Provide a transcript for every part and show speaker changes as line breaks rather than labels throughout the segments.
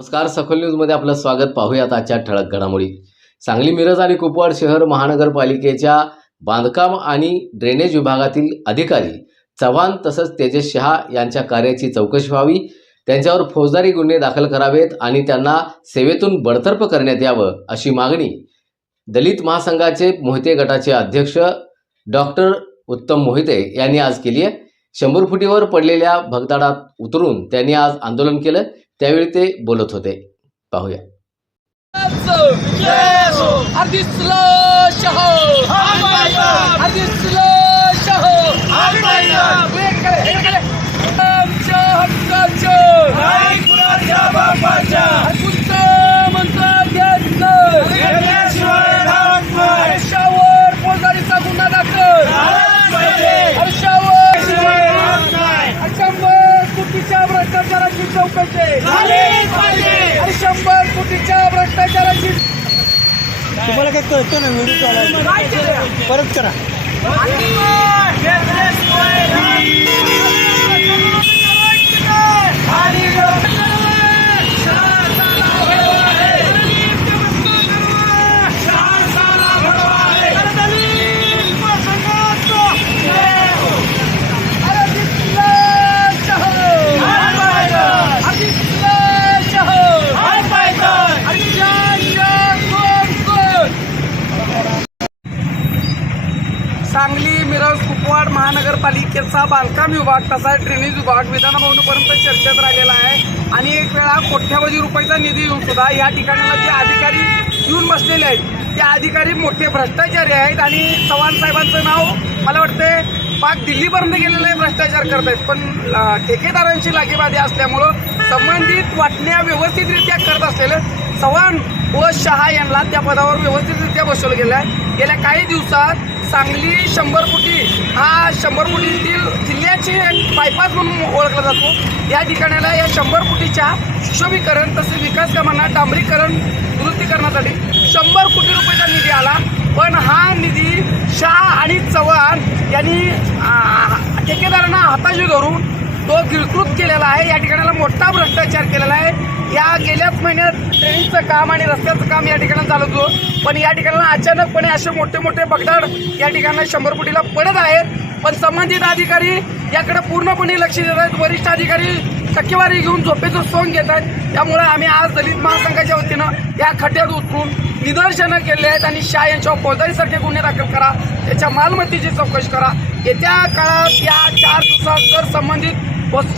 नमस्कार सखोल न्यूजमध्ये आपलं स्वागत. पाहूयात आजच्या ठळक घडामोडी. सांगली मिरज आणि कुपवाड शहर महानगरपालिकेच्या बांधकाम आणि ड्रेनेज विभागातील अधिकारी चव्हाण तसंच तेजस शहा यांच्या कार्याची चौकशी व्हावी त्यांच्यावर फौजदारी गुन्हे दाखल करावेत आणि त्यांना सेवेतून बडतर्फ करण्यात यावं अशी मागणी दलित महासंघाचे मोहिते गटाचे अध्यक्ष डॉक्टर उत्तम मोहिते यांनी आज केली आहे. शंभर फुटीवर पडलेल्या भगदाडात उतरून त्यांनी आज आंदोलन केलं. त्यावेळी ते बोलत होते. पाहूया
आदिसला शह आदिसला शह आमच्या हक्काच्या हक्कुंचा मंत्र घ्यायचं हर्षावर फौजदारीचा गुन्हा दाखल हर्षावर शंभर कोटीच्या भ्रष्टाचाराची चौकशी आणि शंभर कोटीच्या भ्रष्टाचाराची
तुम्हाला काय कळतं ना व्हिडिओ परत करा.
मिरज महानगरपालिकेचा बांधकाम विभाग तसा ड्रेनेज विभाग विधानभवनपर्यंत चर्चेत राहिलेला आहे. आणि एक वेळा कोट्यावधी रुपयाचा निधी येऊन सुद्धा या ठिकाणाला जे अधिकारी येऊन बसलेले आहेत ते अधिकारी मोठे भ्रष्टाचारी आहेत आणि चव्हाण साहेबांचं नाव मला वाटते पाक दिल्लीपर्यंत गेलेले भ्रष्टाचार करत आहेत. पण ठेकेदारांची लागेबाधी असल्यामुळं संबंधित वाटण्या व्यवस्थितरित्या करत असलेले चव्हाण व शहा यांना त्या पदावर व्यवस्थितरित्या बसवलं गेलं आहे गेल्या काही दिवसात सांगली शंभर कोटी हा शंभर कोटीतील जिल्ह्याची बायपास म्हणून ओळखला जातो. या ठिकाणाला या शंभर कोटीच्या सुशोभीकरण तसेच विकास कामांना डांबरीकरण दुरुस्तीकरणासाठी शंभर कोटी रुपयाचा निधी आला. पण हा निधी शाह आणि चव्हाण यांनी ठेकेदारांना हाताशी धरून तो गिळकृत केलेला आहे या ठिकाणाला मोठा भ्रष्टाचार केलेला आहे. या गेल्याच महिन्यात ट्रेनचं काम आणि रस्त्याचं काम या ठिकाणी चालत होतो. पण या ठिकाणाला अचानकपणे असे मोठे मोठे बगदाड या ठिकाणी शंभर कोटीला पडत आहेत. पण संबंधित अधिकारी याकडे पूर्णपणे लक्ष देत आहेत. वरिष्ठ अधिकारी टक्केवारी घेऊन झोपेचं सोंग घेत आहेत. त्यामुळे आम्ही आज दलित महासंघाच्या वतीनं या खड्ड्यात उतरून निदर्शनं केले आहेत आणि शाह यांच्यावर फौजदारीसारखे गुन्हे दाखल करा. त्याच्या मालमत्तेची चौकशी करा. येत्या काळात या चार दिवसात जर संबंधित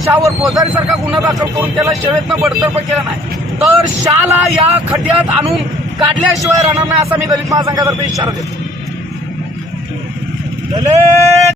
शावर फौजदारीसारखा गुन्हा दाखल करून त्याला शेवेतनं बडतर्फ केला नाही तर शाला या खड्ड्यात आणून काढल्याशिवाय राहणार नाही असा मी दलित महासंघातर्फे इशारा देतो.